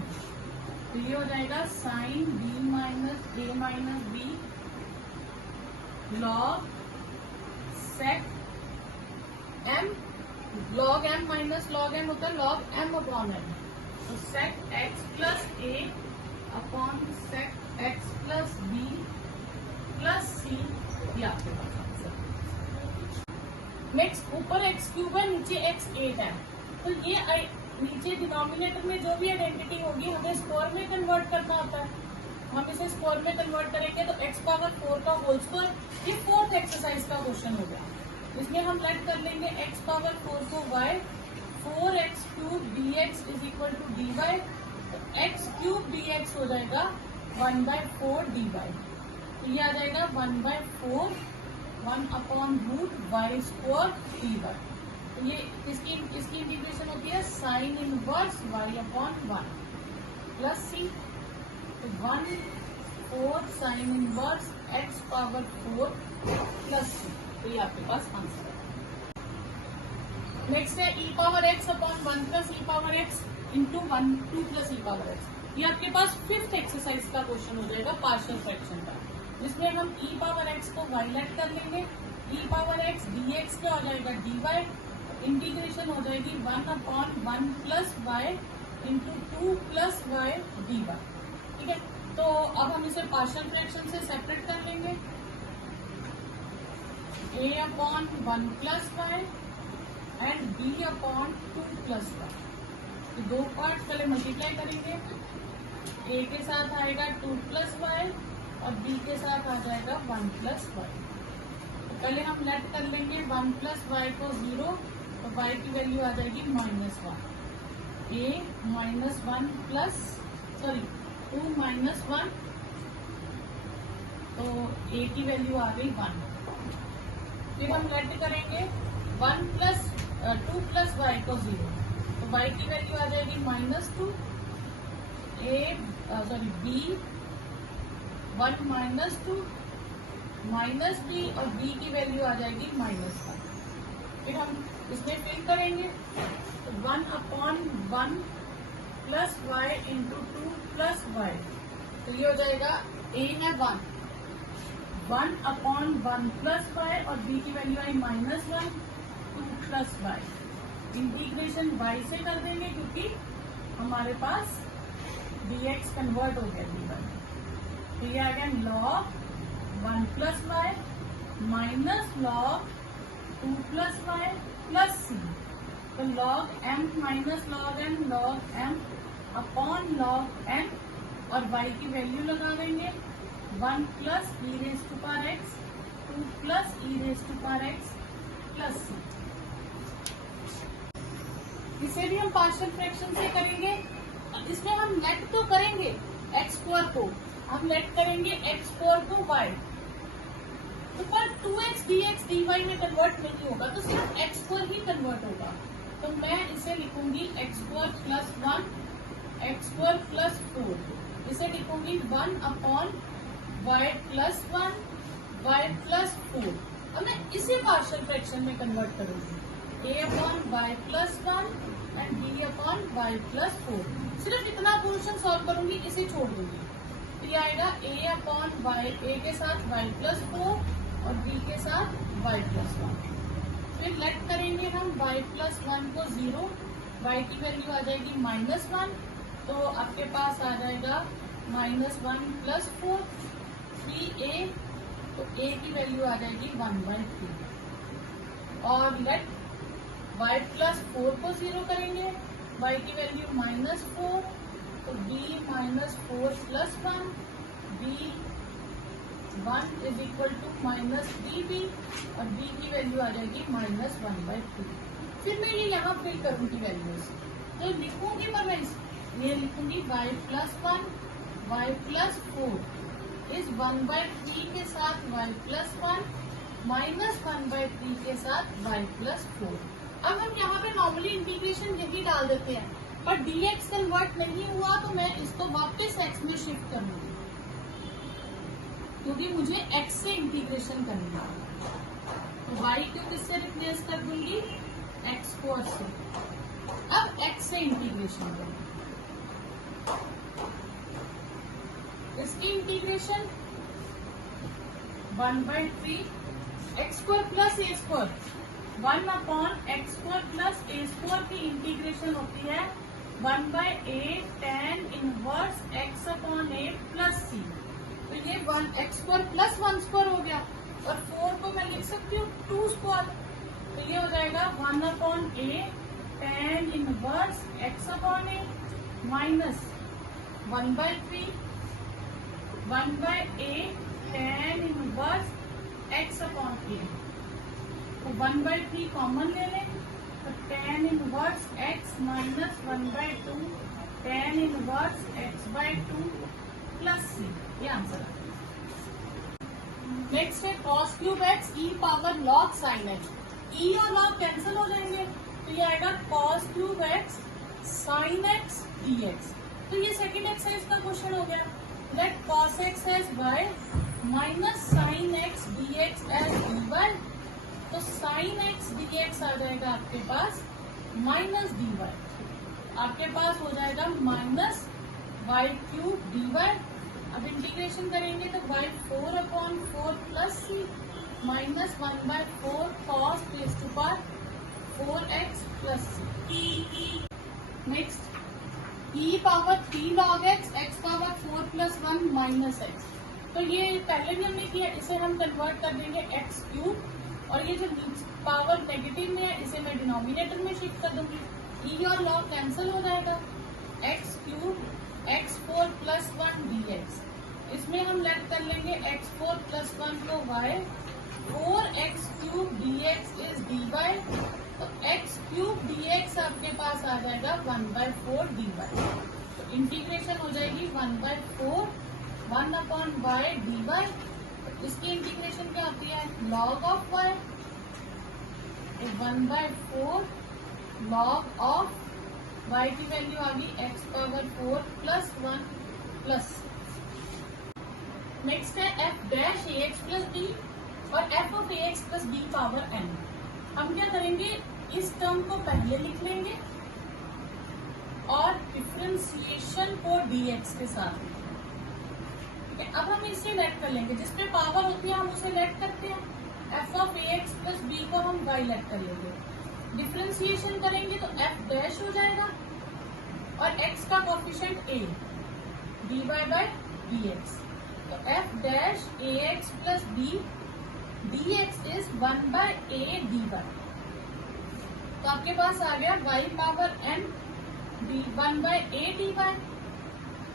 तो ये हो जाएगा sine b minus a minus b log set m, log m minus log m होता है log m upon m, तो set x plus a upon set x plus b plus c, ये आपके पास आंसर। नेक्स्ट, ऊपर x cube है, नीचे x 8 है, तो ये नीचे डिनोमिनेटर में जो भी आइडेंटिटी होगी हमें स्क्वायर में कन्वर्ट करना होता है। हम इसे स्क्वायर में कन्वर्ट करेंगे तो एक्स पावर 4 का होल स्क्वायर, ये 4th एक्सरसाइज का क्वेश्चन हो गया। इसमें हम लेट कर लेंगे एक्स पावर 4 को y, 4x cube dx is equal to dy, तो एक्स क्यूब dx हो जाएगा 1/4 dy, तो ये आ जाएगा 1/4 1 upon root y square dy। तो ये इसकी इंटीग्रेशन होती है sine inverse y upon 1 plus c, तो 1/4 sine inverse x power 4 plus c, तो ये आपके पास आंसर है। नेक्स्ट है e power x upon 1 plus e power x into 1 2 plus e power x. ये आपके पास फिफ्थ एक्सरसाइज का क्वेश्चन हो जाएगा पार्शियल फ्रैक्शन का, जिसमें हम ई पावर एक्स को वाई लेट कर लेंगे। E power x d x क्या हो जाएगा डी वाई, इंटीग्रेशन हो जाएगी 1 upon 1 plus y into 2 plus y d y. ठीक है, तो अब हम इसे पार्शियल फ्रैक्शन से सेपरेट कर लेंगे। a upon 1 plus y and b upon 2 plus y, तो दो पार्ट पहले मल्टीप्लाई करेंगे। a के साथ आएगा 2 प्लस वाई और b के साथ आ जाएगा 1 प्लस वाई। तो पहले हम लेट कर लेंगे 1 प्लस वाई को 0, तो y की वैल्यू आ जाएगी -1। a -1 प्लस 2 -1, तो a की वैल्यू आ गई 1। फिर हम लेट करेंगे 2 प्लस वाई को 0, तो y की वैल्यू आ जाएगी -2, b 1 -2 माइनस b और b की वैल्यू आ जाएगी -1। फिर हम इसमें फिल करेंगे, तो 1 upon 1 plus y into 2 plus y, तो ये हो जाएगा a है 1 अपॉन 1 प्लस वाई और b की वैल्यू आई -1 2 प्लस वाई। इंटीग्रेशन y से कर देंगे क्योंकि हमारे पास dx कन्वर्ट हो गया dy। तो ये आ गया log 1 plus y minus log 2 plus y plus c, तो log m minus log m log m upon log n, और y की वैल्यू लगा देंगे 1 plus e raise to power x 2 plus e raise to power x plus c। इसे भी हम partial fraction से करेंगे। इसमें हम लेट तो करेंगे एक्स स्क्वायर को, हम लेट करेंगे एक्स स्क्वायर को y, तो पर 2x dx dy में कन्वर्ट नहीं होगा, तो सिर्फ एक्स स्क्वायर ही कन्वर्ट होगा। तो मैं इसे लिखूंगी x square plus 1 x square plus 4, इसे लिखूंगी 1 upon y plus 1 y plus 4। अब मैं इसे पार्शियल फ्रैक्शन में कन्वर्ट करूंगी, a upon y plus 1 and b upon y plus 4। सिर्फ इतना पोर्शन सॉल्व करूंगी, इसे छोड़ दूंगी। तो ये आएगा a अपॉन y, a के साथ y प्लस 4 और b के साथ y प्लस 1। फिर लेट करेंगे हम y प्लस 1 को 0, y की वैल्यू आ जाएगी -1, तो आपके पास आ जाएगा -1 प्लस 4 3a, तो a की वैल्यू आ जाएगी 1/3। और लेट y प्लस 4 को 0 करेंगे, y की वैल्यू -4, तो b -4 plus 1 b 1 is equal to -3b, और b की वैल्यू आ जाएगी -1/3। फिर मैं ये यहाँ फिल करूंगी वैल्यूज, तो लिखूंगी पर मैं ये लिखूंगी y plus 1 y plus 4 is 1/3 के साथ y प्लस 1 -1/3 के साथ y प्लस 4। अब हम यहाँ पे नॉर्मली इंटीग्रेशन यही डाल देते हैं, पर dx कन्वर्ट नहीं हुआ तो मैं इसको वापस x में शिफ्ट करूंगी, क्योंकि मुझे x से इंटीग्रेशन करनी है। तो y को किससे रिप्लेस कर दूंगी, x स्क्वायर से। अब x से इंटीग्रेशन करूंगी, इसकी integration 1/3 x square plus a square 1 upon x square plus A square की इंटीग्रेशन होती है 1/8 tan inverse x upon a plus c। तो ये 1 एक्स स्क्वायर प्लस 1 स्क्वायर हो गया, और 4 को मैं लिख सकती हूँ 2 स्क्वायर, तो ये हो जाएगा 1 upon a tan inverse x upon a minus 1/3 1/8 tan inverse x upon a। तो 1/3 कॉमन ले लें, तो tan inverse x minus 1/2 tan inverse x/2 plus c, ये आंसर है। नेक्स्ट है cos cube x e power log sin x, e और log cancel हो जाएंगे, तो ये आएगा cos cube x sin x dx। तो ये सेकेंड एक्सरसाइज का क्वेश्चन हो गया। Let cos x as y minus sin x dx as dy तो साइन एक्स डी एक्स आ जाएगा आपके पास माइनस डी वाई, आपके पास हो जाएगा minus y cube d y. अब इंटीग्रेशन करेंगे तो y 4/4 plus c minus 1/4 cos raise to power 4x plus c. Next e power 3 log x, x power 4 plus 1 minus x. तो ये पहले भी हमने किया, इसे हम कन्वर्ट कर देंगे एक्स क्यूब, और ये जो पावर नेगेटिव में है इसे मैं डिनोमिनेटर में शिफ्ट कर दूंगी। ई और लॉग कैंसिल हो जाएगा, x cube x4 plus 1 dx। इसमें हम लेट कर लेंगे x4 प्लस 1 को y, 4x cube dx is dy, तो x क्यूब dx आपके पास आ जाएगा 1/4 dy। तो इंटीग्रेशन हो जाएगी 1/4 1/y dy। इसकी इंटीग्रेशन क्या होती है, log of y, 1/4 log of y की वैल्यू आ गई x power 4 plus 1 plus. Next है f dash ax plus b और f of ax plus b power n। हम क्या करेंगे, इस टर्म को पहले लिख लेंगे और डिफरेंशिएशन को dx के साथ। ठीक है, अब हम इसे लेट कर लेंगे, जिसपे पावर होती है हम उसे लेट करते हैं। f of ax plus b को हम y लेट कर लेंगे, डिफरेंशिएशन करेंगे तो f डैश हो जाएगा और x का coefficient a dy by dx। तो f dash ax plus b dx is 1/a dy। तो आपके पास आ गया y power n 1/a dy,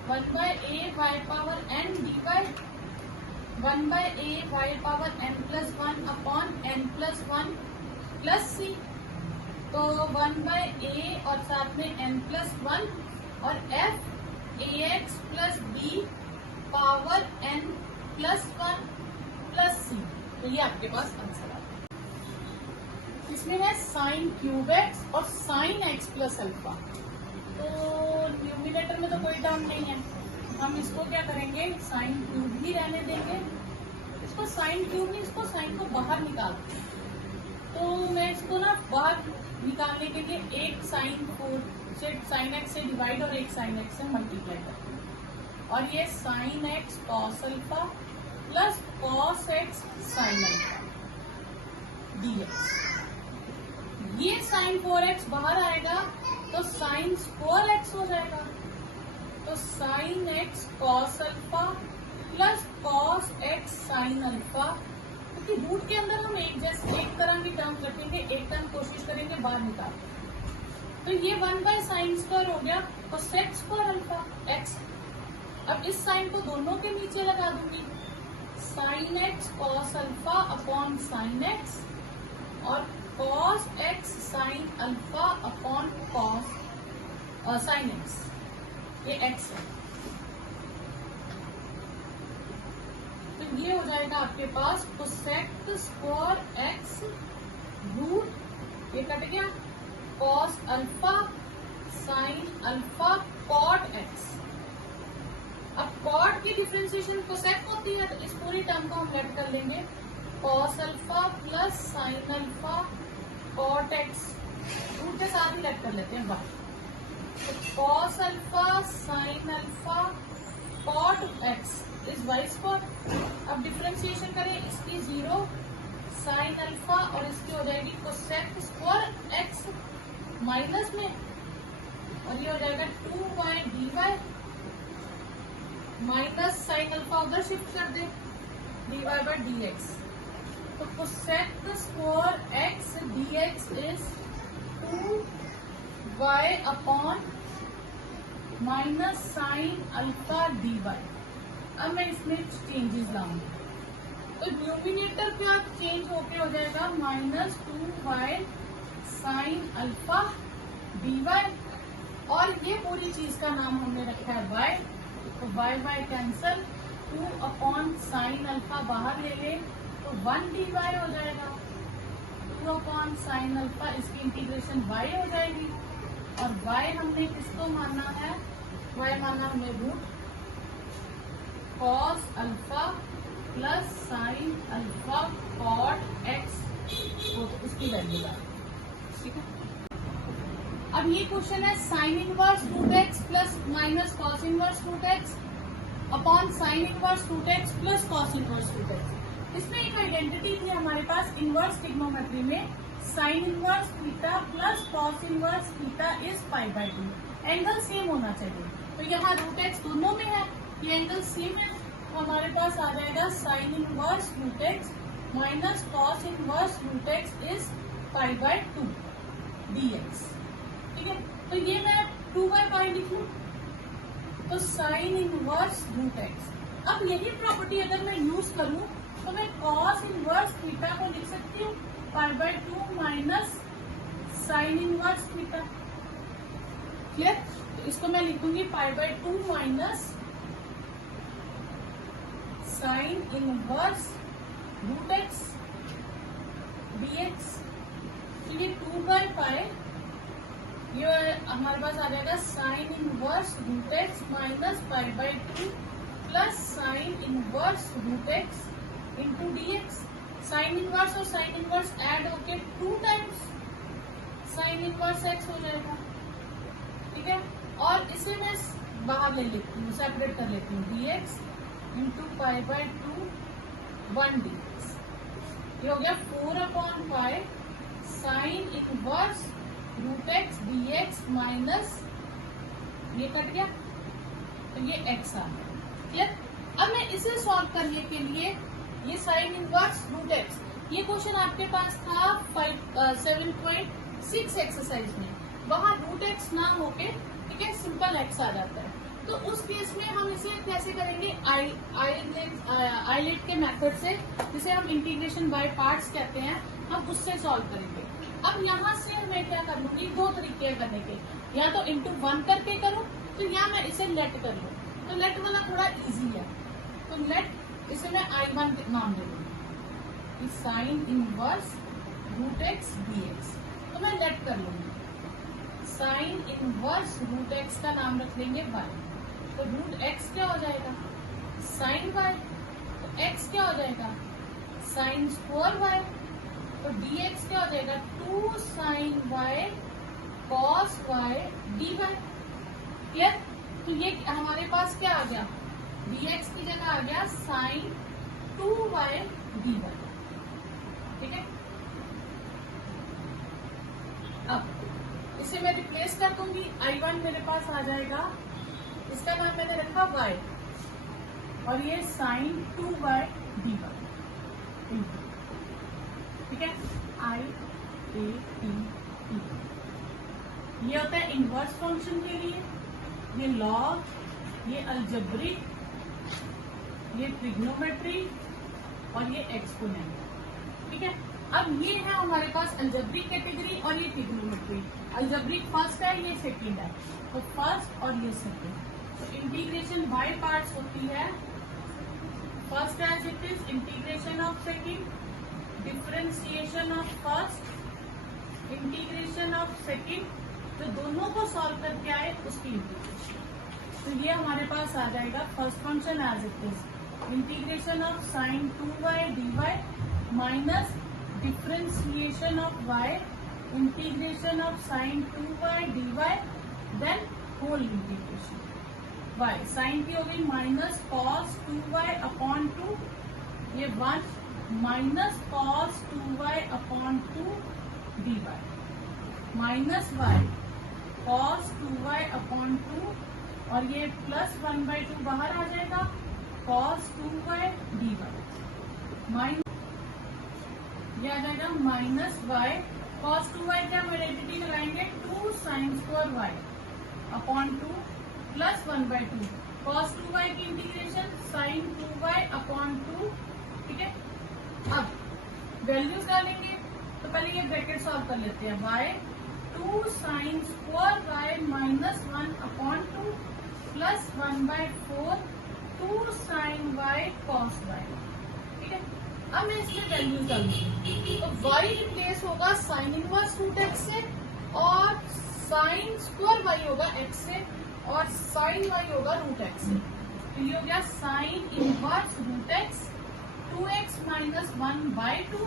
1/a y power n dy, 1/a y power n plus 1 upon n plus 1 plus c। तो 1/a और साथ में n प्लस 1 और f ax plus b power n plus 1 plus c। तो ये आपके पास answer आ गया। इसमें है साइन क्यूब एक्स और साइन एक्स प्लस अल्फा। तो न्यूमिनेटर में तो कोई टर्म नहीं है, हम इसको क्या करेंगे, साइन क्यूब ही रहने देंगे। इसको साइन क्यूब नहीं, इसको साइन को बाहर निकालते हैं। तो मैं इसको ना बाहर निकालने के लिए एक साइन 4 से साइन एक्स से डिवाइड और एक साइन एक्स से मल्टीप्लाई करते हैं, और ये sign x cos alpha plus cos x sine alpha dx। ये साइन 4x बाहर आएगा तो साइन स्क्वायर एक्स हो जाएगा। तो sine x cos alpha plus cos x sine alpha, क्योंकि रूट के अंदर हम एक तरह की टर्म रखेंगे, एक टर्म कोशिश करेंगे बाहर निकालने। तो ये 1/sin स्क्वायर हो गया कोसेक स्क्वायर अल्फा एक्स। अब इस साइन को दोनों के नीचे लगा दूंगी, sine x cos alpha upon sine x और cos x sine alpha upon cos sine x, ये एक्स है। तो ये हो जाएगा आपके पास कोसेक स्क्वायर एक्स रूट, ये कट गया, cos alpha sine alpha cot x. अब कॉट की डिफरेंशिएशन कोसेक होती है, तो इस पूरी टर्म को हम लेट कर लेंगे, cos alpha plus sine alpha cot x, root के साथ ही लेट कर लेते हैं बाहर। तो cos alpha sine alpha cot x is y square. अब डिफरेंशिएशन करें, इसकी 0 साइन अल्फा और इसकी हो जाएगी कोसेक स्क्वायर एक्स माइनस में, और ये हो जाएगा 2y dy minus sine alpha उधर शिफ्ट कर दे dy बाय dx। तो cosec square x dx is 2y upon minus sine alpha dy। अब मैं इसमें चेंजेस लाऊंगी, तो न्यूमिनेटर क्या चेंज होके हो जाएगा minus 2y sine alpha dy, और ये पूरी चीज का नाम हमने रखा है y। तो y cancel, 2 upon sine alpha बाहर ले ले तो 1 dy हो जाएगा, 2 अपॉन साइन अल्फा, इसकी इंटीग्रेशन y हो जाएगी। और y हमने किसको माना है, y माना हमने root cos alpha plus sine alpha cot x तो उसकी वैल्यू का, ठीक है। अब ये क्वेश्चन है sine inverse root x plus minus cos inverse root x upon sine inverse root x plus cos inverse root x. इसमें एक आइडेंटिटी थी हमारे पास इनवर्स ट्रिग्नोमेट्री में, sine inverse theta plus cos inverse theta is pi by 2। Angle same होना चाहिए, तो यहाँ रूट एक्स दोनों में है, ये एंगल सेम है, तो हमारे पास आ जाएगा sine inverse root x minus cos inverse root x is pi by 2 dx, ठीक है। तो ये मैं 2/पाई लिख लूं, तो साइन इनवर्स रूट एक्स। अब यही प्रॉपर्टी अगर मैं यूज करूं तो मैं कॉस इनवर्स थीटा को लिख सकती हूँ pi by 2 minus sine inverse theta, clear. तो इसको मैं लिखूंगी pi by 2 minus sine inverse root x dx। तो ये 2/पाई, ये हमारे पास आ जाएगा sine inverse root x minus pi by 2 plus sine inverse root x into dx। Sine inverse और साइन इनवर्स ऐड होके 2 टाइम्स साइन इनवर्स एक्स हो जाएगा, ठीक है। और इसे मैं बाहर ले लेती हूँ, सेपरेट कर लेती हूँ, dx into pi by 2 1 dx। ये हो गया 4/पाई sine inverse root x dx minus ये कट गया तो ये x आ गया, क्लियर। अब मैं इसे सॉल्व करने के लिए ये साइन इनवर्स रूट एक्स, ये क्वेश्चन आपके पास था 7.6 एक्सरसाइज में, वहां रूट एक्स ना होके, ठीक है, सिंपल एक्स आ जाता है। तो उस केस में हम इसे कैसे करेंगे, आईलेट के मेथड से, जिसे हम इंटीग्रेशन बाय पार्ट्स कहते हैं, हम उससे सॉल्व करेंगे। अब यहाँ से मैं क्या कर लूंगी, 2 तरीके करने के, या तो इंटू 1 करके करूँ, तो या मैं इसे लेट कर लूँ, तो लेट वाला थोड़ा इजी है, तो लेट इसे मैं I1 नाम दे दूंगी, sine inverse root x dx, तो मैं लेट कर लूंगी, साइन इनवर्स रूट एक्स का नाम रख लेंगे y, तो रूट एक्स क्या हो जाएगा साइन y, तो x क्या हो जाएगा साइन स्क्वायर y, तो dx क्या हो जाएगा 2 sine y cos y dy, clear. तो ये हमारे पास क्या आ गया, dx की जगह आ गया साइन 2y dy, ठीक है। अब इसे मैं रिप्लेस कर दूंगी, I1 मेरे पास आ जाएगा, इसका नाम मैंने रखा y, और ये साइन 2y dy, ठीक है। I-A-T-E, ये होता है इनवर्स फंक्शन के लिए, ये लॉग, ये अलजेब्रिक, ये ट्रिग्नोमेट्री और ये एक्सपोनेंट, ठीक है। अब ये है हमारे पास अलजेब्रिक कैटेगरी और ये ट्रिग्नोमेट्री। अलजेब्रिक फर्स्ट है, ये सेकंड है, तो फर्स्ट और ये सेकंड। तो इंटीग्रेशन बाय पार्ट्स होती है, first as it is, integration of second, differentiation of first, integration of second, तो दोनों को सॉल्व करके आए उसकी इंटीग्रेशन। तो ये हमारे पास आ जाएगा first function as it is, integration of sine 2y dy minus differentiation of y, integration of sine 2y dy, then whole integration y। Sine की हो गई माइनस कॉस 2y अपॉन 2, ये 1 minus cos 2y upon 2 dy, minus y cos 2y upon 2, और ये plus 1/2 बाहर आ जाएगा, cos 2y dy, minus ये आ जाएगा माइनस y कॉस 2y, क्या हम आइडेंटिटी लगाएंगे 2 sine square y upon 2 plus 1/2, cos 2y की इंटीग्रेशन साइन 2y अपॉन 2, ठीक है। अब वैल्यूज डालेंगे, तो पहले ये ब्रैकेट सॉल्व कर लेते हैं, y 2 sine square y minus 1 upon 2 plus 1/4 2 sine y cos y, ठीक है। अब मैं इसमें वैल्यूज डालूंगी, तो y रिप्लेस होगा साइन इनवर्स रूट एक्स से, और साइन स्क्वायर y होगा x से, और साइन y होगा रूट एक्स से। तो ये हो गया sine inverse root x 2x minus 1/2,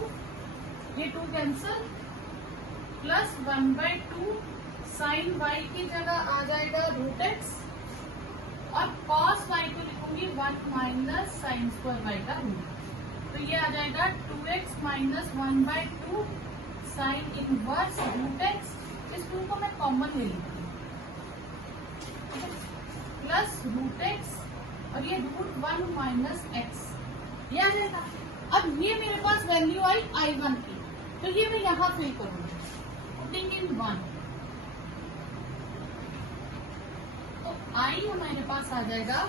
ये 2 कैंसल, प्लस 1/2 साइन y की जगह आ जाएगा √x, और cos y को लिखूंगी 1 माइनस साइन स्क्वायर y का रूट। तो ये आ जाएगा 2x minus 1/2 sign inverse √x, इस 2 को मैं कॉमन ले लूंगी, प्लस √x, और ये √1 माइनस x, ये आ जाएगा। अब ये मेरे पास वैल्यू आई I1 की, तो ये मैं यहाँ फिल करूंगी, पुटिंग इन 1, तो I हमारे पास आ जाएगा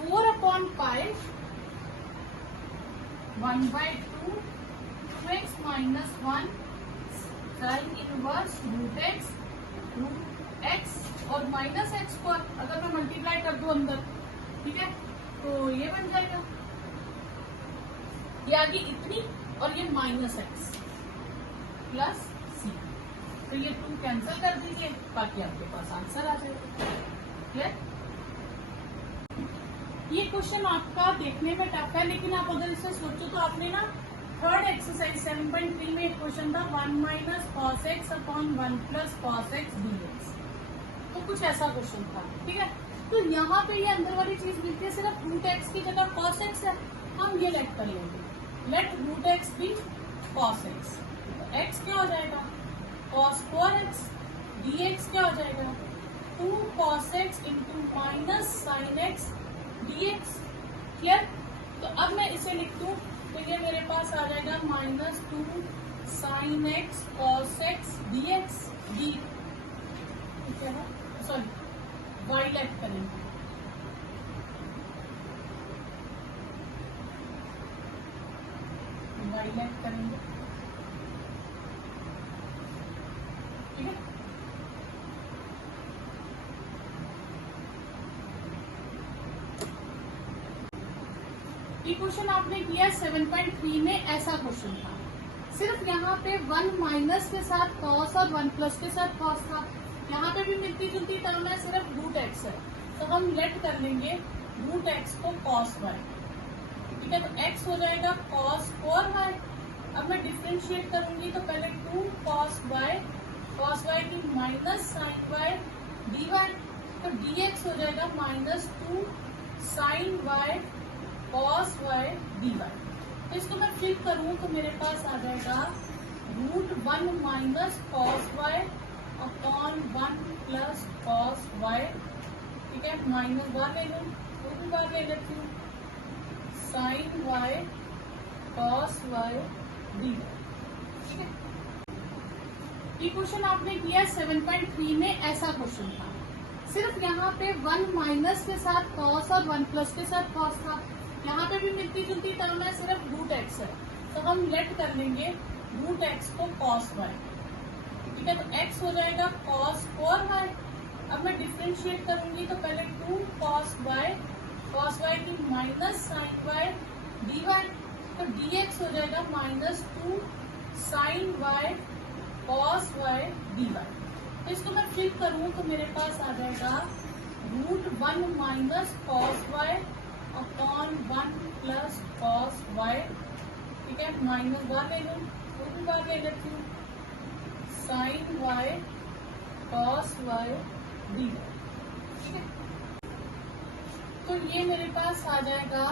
4/5 1/2 2x minus 1 sign inverse √x और माइनस x को अगर मैं मल्टीप्लाई कर दूं अंदर, ठीक है, तो ये बन जाएगा, ये आगे इतनी और ये माइनस x प्लस c, तो ये 2 कैंसिल कर दीजिए, बाकी आपके पास आंसर आ जाएगा। क्लियर? ये क्वेश्चन आपका देखने में टफ है, लेकिन आप अगर इसे सोचो तो आपने ना थर्ड एक्सरसाइज 7.3 में एक क्वेश्चन था 1 minus cos x upon 1 plus cos x dx, तो कुछ ऐसा क्वेश्चन था, ठीक है। तो यहाँ पे ये अंदर वाली चीज मिलती है, सिर्फ √x की जगह cos x है, हम ये लेट कर लेंगे, let √x be cos x, तो x क्या हो जाएगा cos 4x, dx क्या हो जाएगा 2 cos x into minus sine x dx। Clear? तो अब मैं इसे लिख दूं, तो ये मेरे पास आ जाएगा -2 sine x cos x dx d, ठीक है ना, सॉरी y लेफ्ट करेंगे, y लेफ्ट करेंगे, ठीक है। ये क्वेश्चन आपने किया 7.3 में, ऐसा क्वेश्चन था, सिर्फ यहाँ पे 1 माइनस के साथ cos और 1 प्लस के साथ cos था, यहाँ पे भी मिलती जुलती टर्म है, सिर्फ √x है, तो हम लेट कर लेंगे √x को cos y, ठीक है, तो x हो जाएगा cos 4y। अब मैं डिफ्रेंशिएट करूंगी, तो पहले 2 cos y की माइनस साइन y dy, तो dx हो जाएगा -2 sine y cos y dy। तो इसको मैं फ्लिप करूं तो मेरे पास आ जाएगा √1 minus cos y upon 1 plus cos y, ठीक है, माइनस बार ले लूं, वो भी बार ले लेती हूँ, sign y cos y dy, ठीक है। ये क्वेश्चन आपने किया 7.3 में, ऐसा क्वेश्चन था, सिर्फ यहाँ पे 1 माइनस के साथ cos और 1 प्लस के साथ cos था, यहाँ पे भी मिलती जुलती टर्म है, सिर्फ √x है, तो हम लेट कर लेंगे √x को cos y, ठीक है, तो x हो जाएगा cos 4y। अब मैं डिफ्रेंशिएट करूंगी, तो पहले 2 cos y की माइनस साइन y dy, तो dx हो जाएगा -2 sine y cos y dy। तो इसको मैं फ्लिप करूं तो मेरे पास आ जाएगा √1 minus cos y upon 1 plus cos y, ठीक है, माइनस बार ले लूं, वो भी बार ले लेती हूँ, sign y cos y dy, ठीक है। तो ये मेरे पास आ जाएगा,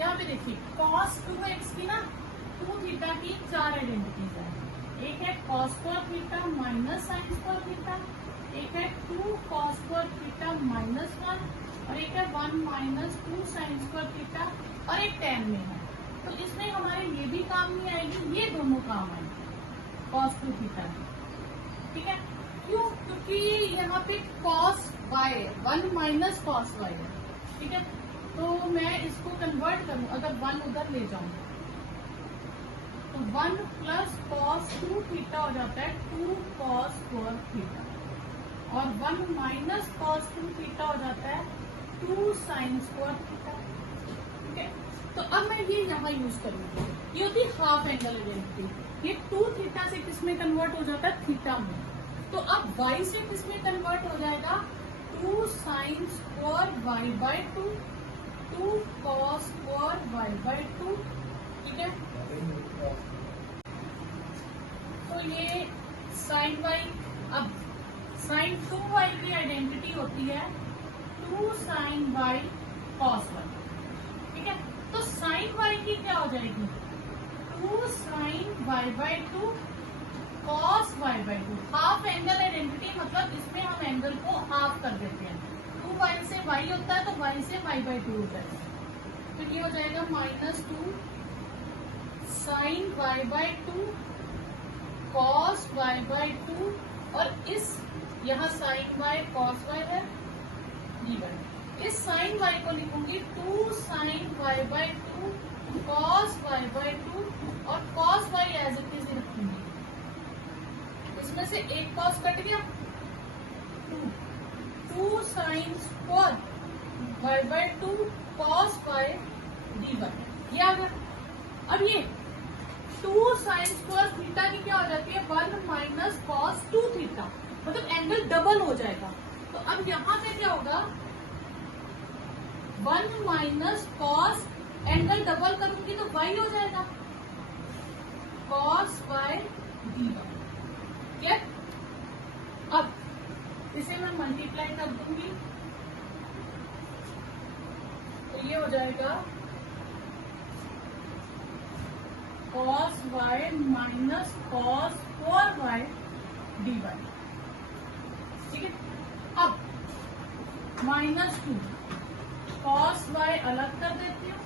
यहाँ पे देखिए cos 2x की ना 2 थीटा की 4 आइडेंटिटीज है, एक है cos square theta minus sine square theta, एक है 2 cos स्क्वायर थीटा -1, और एक है 1 माइनस 2 साइन स्क्वायर थीटा, और एक tan में है, तो इसमें हमारे ये भी काम नहीं आएगी, ये दोनों काम आएंगे cos 2 थीटा, ठीक है। क्यों? क्योंकि यहाँ पे cos y 1 minus cos y है, ठीक है, तो मैं इसको कन्वर्ट करूँ, अगर 1 उधर ले जाऊँ तो 1 प्लस cos 2 थीटा हो जाता है 2 cos 4 थीटा, और 1 माइनस cos 2 थीटा हो जाता है 2 साइन स्क्वायर थीटा, ठीक है। तो अब मैं ये यहाँ यूज करूंगी, ये होती है हाफ एंगल आइडेंटिटी, ये 2 थीटा से किस में कन्वर्ट हो जाता है थीटा में, तो अब y से किस में कन्वर्ट हो जाएगा 2 sine square y/2, 2 cos square y/2, ठीक है। तो ये sin y, अब sin 2y की आइडेंटिटी होती है 2 sin y cos y, ठीक है। तो sin y की क्या हो जाएगी 2 sin y/2 cos y/2, half angle identity, मतलब इसमें हम एंगल को हाफ कर देते हैं। 2y से y होता है तो y से y/2 होता है, तो ये हो जाएगा -2 sin y/2 cos y/2, और इस यहाँ sin y cos y है dy, इस sin y को लिखूंगी 2 sin y/2 cos y/2, और cos y as it is रखूंगी। इसमें से एक cos कट गया, 2 sin square y/2 cos y dy, ये आ गया। अब ये 2 sin स्क्वायर थीटा की क्या हो जाती है 1 माइनस cos 2 थीटा, मतलब एंगल डबल हो जाएगा। तो अब यहाँ पे क्या होगा 1 माइनस cos, एंगल डबल करूंगी तो y हो जाएगा cos y dy, क्या। अब इसे मैं मल्टीप्लाई कर दूंगी तो ये हो जाएगा cos y minus cos 4y dy, ठीक है। अब -2 cos y अलग कर देती हूँ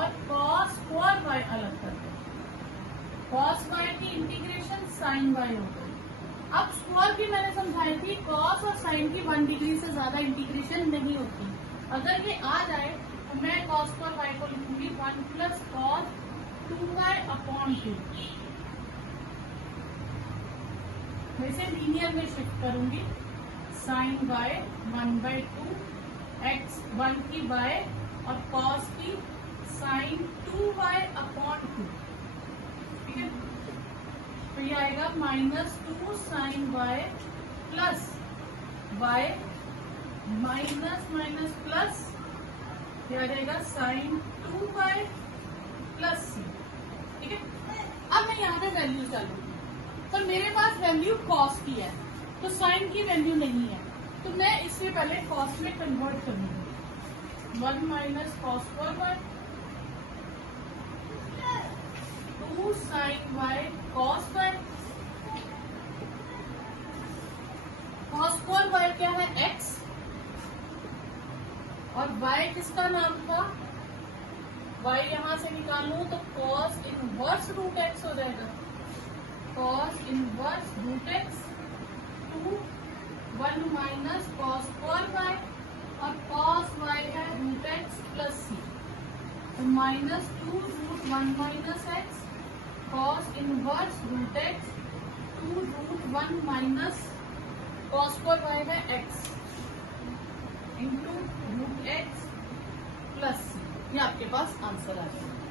और cos 4y अलग कर देती हूँ। cos y की इंटीग्रेशन sin y हो गई। अब स्क्वायर भी मैंने समझाई थी, cos और sin की 1 डिग्री से ज्यादा इंटीग्रेशन नहीं होती। अगर ये आ जाए तो मैं cos पर y को लिखूंगी 1 प्लस cos 2y/2, मैं इसे लीनियर में शिफ्ट करूंगी। sin y 1/2 x 1 की y और cos की sin 2y/2, ठीक है। तो ये आएगा -2 sin y plus y minus plus, ये आ जाएगा sin 2y प्लस c, ठीक है। अब मैं यहाँ पे वैल्यू डालूंगी, पर मेरे पास वैल्यू cos की है तो sin की वैल्यू नहीं है, तो मैं इससे पहले cos में कन्वर्ट करूंगी। 1 minus cos 4y 2 sin y cos y, cos 4y क्या है x, और y किसका नाम था, y यहां से निकालूं तो cos इनवर्स रूट x हो जाएगा, cos inverse root x 2 1 minus cos 4y, और cos y है रूट x प्लस c, तो -2 root 1 minus x cos inverse root x 2 root 1 minus cos 4y है x into root x plus c, ये आपके पास answer आ जाएगा।